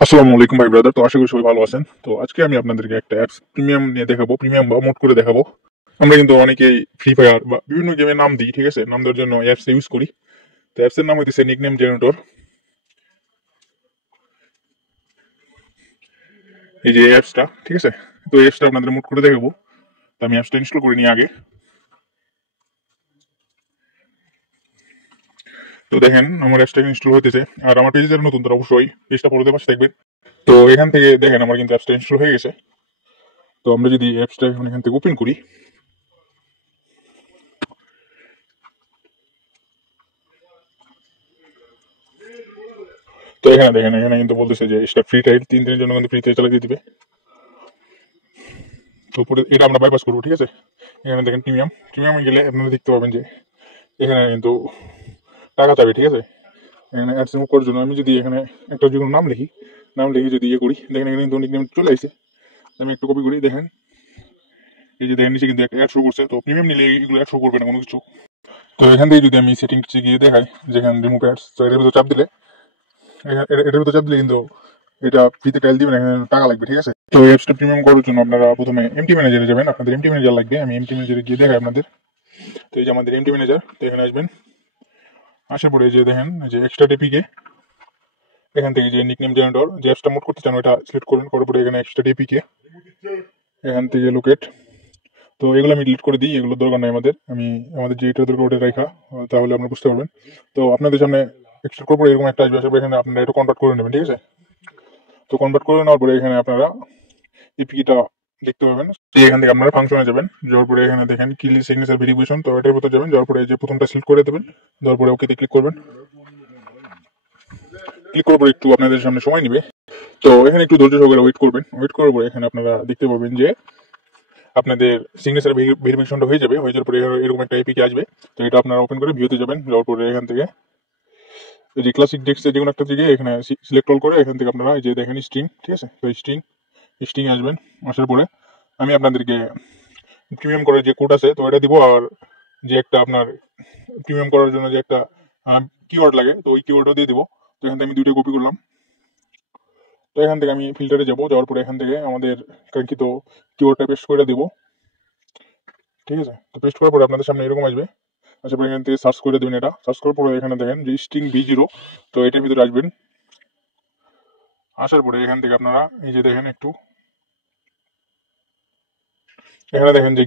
আসসালামু আলাইকুম ভাই ব্রাদার। তো আশা করি সবাই ভালো আছেন। তো আজকে আমি আপনাদেরকে একটা অ্যাপস প্রিমিয়াম নিয়ে দেখাবো, প্রিমিয়াম বা মোড করে দেখাবো। আমরা কিন্তু অনেকেই ফ্রি ফায়ার বা বিভিন্ন গেমের নাম দিই, ঠিক আছে? নাম দেওয়ার জন্য অ্যাপস ইউজ করি। তো অ্যাপসের নাম হইতেছে নিকনেম জেনারেটর। এই যে অ্যাপসটা, ঠিক আছে? তো এই অ্যাপসটা আপনাদের মোড করে দেখাবো। তো আমি অ্যাপসটা ইনস্টল করে নিই আগে। তো দেখেন আমার অ্যাপসটা ইনস্টল হইতেছে। আর আমার পেজে যারা নতুন তারা অবশ্যই পেজটা পড়তে পাশে দেখবেন। তো এখান থেকে দেখেন আমার কিন্তু অ্যাপসটা ইনস্টল হয়ে গেছে। তো আমরা যদি অ্যাপসটা এখন এখান থেকে ওপেন করি, তো এখানে দেখেন এখানে কিন্তু বলতেছে যে এটা ফ্রি ট্রায়াল 3 দিনের জন্য কিন্তু ফ্রিতে চালিয়ে দিবে। তো পরে এটা আমরা বাইপাস করবো, ঠিক আছে? এখানে দেখেন প্রিমিয়ামে গেলে আপনারা দেখতে পাবেন যে এখানে কিন্তু টাকা চাবে, ঠিক আছে? এখানে অ্যাডস রিমুভ করার জন্য আমি যদি এখানে একটা যে কোনো নাম লিখি যদি ইয়ে করি, দেখেন এখানে কিন্তু নিকনেম চলে আসছে। আমি একটু কপি করি, দেখেন এই যে দেখেন নিচে কিন্তু একটা অ্যাড শো করছে। তো প্রিমিয়াম নিলে এগুলো অ্যাড শো করবে না কোনো কিছু। তো এখান থেকে যদি আমি সেটিংসে গিয়ে দেখাই যেখানে রিমুভ অ্যাডস, তো এটার ভিতরে চাপ দিলে এটার ভিতরে চাপ দিলে কিন্তু এটা ফ্রিতে ট্রায়াল দিবেন, এখানে টাকা লাগবে, ঠিক আছে? তো এই অ্যাপসটা প্রিমিয়াম করার জন্য আপনারা প্রথমে এমটি ম্যানেজারে যাবেন। আপনাদের এমটি ম্যানেজার লাগবে, আমি এমটি ম্যানেজারে গিয়ে দেখাই আপনাদের। তো এই যে আমাদের এমটি ম্যানেজার, তো এখানে আসবেন। আসার পরে যে দেখেন যে এক্সট্রা টিপিকে এখান থেকে যে নিকনেম জেনারেটর যে অ্যাপসটা মোড করতে চান ওটা সিলেক্ট করবেন। করার পরে এখানে এক্সট্রা টিপিকে এখান থেকে লোকেট, তো এগুলো আমি ডিলিট করে দিই, এগুলো দরকার নাই আমাদের। আমাদের যে এটা দরকার ওটা রাখা, তাহলে আপনারা বুঝতে পারবেন। তো আপনাদের সামনে এক্সট্রা করার পরে এরকম একটা আসবে, আসবে এখানে আপনারা এটা কনভার্ট করে নেবেন, ঠিক আছে? তো কনভার্ট করে নেওয়ার পরে এখানে আপনারা ইপিটা দেখতে পাবেন। এখান থেকে আপনারা ফাংশনে যাবেন, যাওয়ার পরে এখানে দেখেন কি সিগনেচার ভেরিফিকেশন, তো এটার ভিতরে যাবেন। যাওয়ার পরে যে প্রথমটা সিলেক্ট করে দেবেন, দেওয়ার পরে ওকেতে ক্লিক করবেন। ক্লিক করার পরে একটু আপনাদের সামনে সময় নেবে। তো এখানে একটু ধৈর্য সহকারে ওয়েট করবেন। ওয়েট করার পরে এখানে আপনারা দেখতে পাবেন যে আপনাদের সিগনেচার ভেরিফিকেশনটা হয়ে যাবে। হয়ে যাওয়ার পরে এরকম একটা এপিকে আসবে। তো এটা আপনারা ওপেন করে ভিউতে যাবেন। যাওয়ার পরে এখান থেকে যে ক্লাসিক ডেস্কে যে কোনো একটা দিকে এখানে সিলেক্ট অল করে এখান থেকে আপনারা এই যে দেখেন স্ট্রিং, ঠিক আছে? তো স্ট্রিং আসবেন। আসার পরে আমি আপনাদেরকে প্রিমিয়াম করার যে কোড আছে তো এটা দিব। আর যে একটা আপনার প্রিমিয়াম করার জন্য যে একটা কিওয়ার্ড লাগে, তো ওই কিওয়ার্ডও দিয়ে দিব। তো এখান থেকে আমি দুইটা কপি করলাম। তো এখান থেকে আমি ফিল্টারে যাব, যাওয়ার পরে এখান থেকে আমাদের কাঙ্ক্ষিত কিওয়ার্ডটা পেস্ট করে দিব, ঠিক আছে? তো পেস্ট করার পরে আপনাদের সামনে এরকম আসবে। আসার পরে এখান থেকে সার্চ করে দেবেন। এটা সার্চ করার পরে এখানে দেখেন যে স্ট্রিং B0, তো এটার ভিতরে আসবেন। আসার পরে এখান থেকে আপনারা এই যে দেখেন একটু এখানে দেখেন যে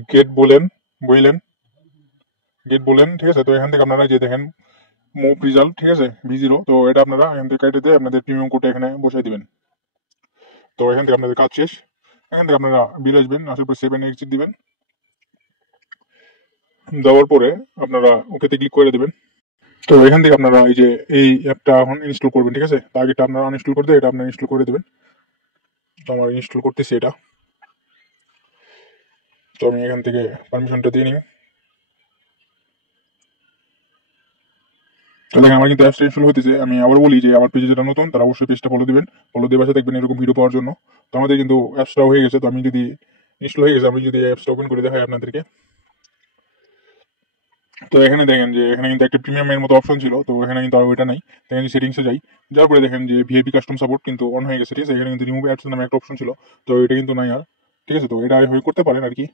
বইলেন, ঠিক আছে? তো এখান থেকে আপনারা যে দেখেন মুভ রেজাল্ট, ঠিক আছে? B0, তো এটা আপনারা এখান থেকে কেটে দিয়ে আপনাদের প্রিমিয়াম কোডটা এখানে বসাই দিবেন। তো এখান থেকে আপনাদের কাজ শেষ। এখান থেকে আপনারা বের আসবেন, আসার পর 7 এক্সিট দিবেন। দেওয়ার পরে আপনারা ওকেতে ক্লিক করে দেবেন। তো এখান থেকে আপনারা এই যে এই অ্যাপটা এখন ইনস্টল করবেন, ঠিক আছে? তো আগেটা আপনারা আনইনস্টল করে দিয়ে এটা আপনারা ইনস্টল করে দেবেন। তো আমার ইনস্টল করতেছি এটা। তো আমি এখান থেকে পারমিশনটা দিয়ে নিই। তো দেখেন আমার কিন্তু অ্যাপসটা ইনস্টল হতেছে। আমি আবার বলি যে আমার পেজে যারা নতুন তারা অবশ্যই পেজটা ফলো দিবেন। ফলো দিয়ে পাশে দেখবেন এরকম ভিডিও পাওয়ার জন্য। তো আমাদের কিন্তু অ্যাপসটাও হয়ে গেছে। তো আমি যদি ইনস্টল হয়ে গেছে, আমি যদি অ্যাপসটা ওপেন করে দেখাই আপনাদেরকে, তো এখানে দেখেন যে এখানে কিন্তু একটা প্রিমিয়ামের মতো অপশন ছিল, তো এখানে কিন্তু আর ওইটা নাই। দেখেন সেটিংসে যাই, যাওয়ার পরে দেখেন যে ভিআইপি কাস্টম সাপোর্ট কিন্তু অন হয়ে গেছে, ঠিক আছে? এখানে কিন্তু রিমুভ অ্যাডস নামে একটা অপশন ছিল, তো এটা কিন্তু নাই আর, ঠিক আছে? তো এটা হয়ে করতে পারেন আর কি।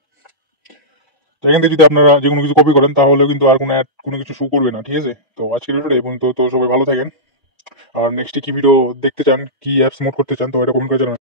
তো এখান থেকে যদি আপনারা যে কোনো কিছু কপি করেন তাহলে কিন্তু আর কোনো অ্যাড কোনো কিছু শো করবে না, ঠিক আছে? তো আজকের ভিডিওটা এবং তো সবাই ভালো থাকেন। আর নেক্সট কি ভিডিও দেখতে চান, কি অ্যাপস মোড করতে চান, তো এটা কমেন্ট করে জানাবেন।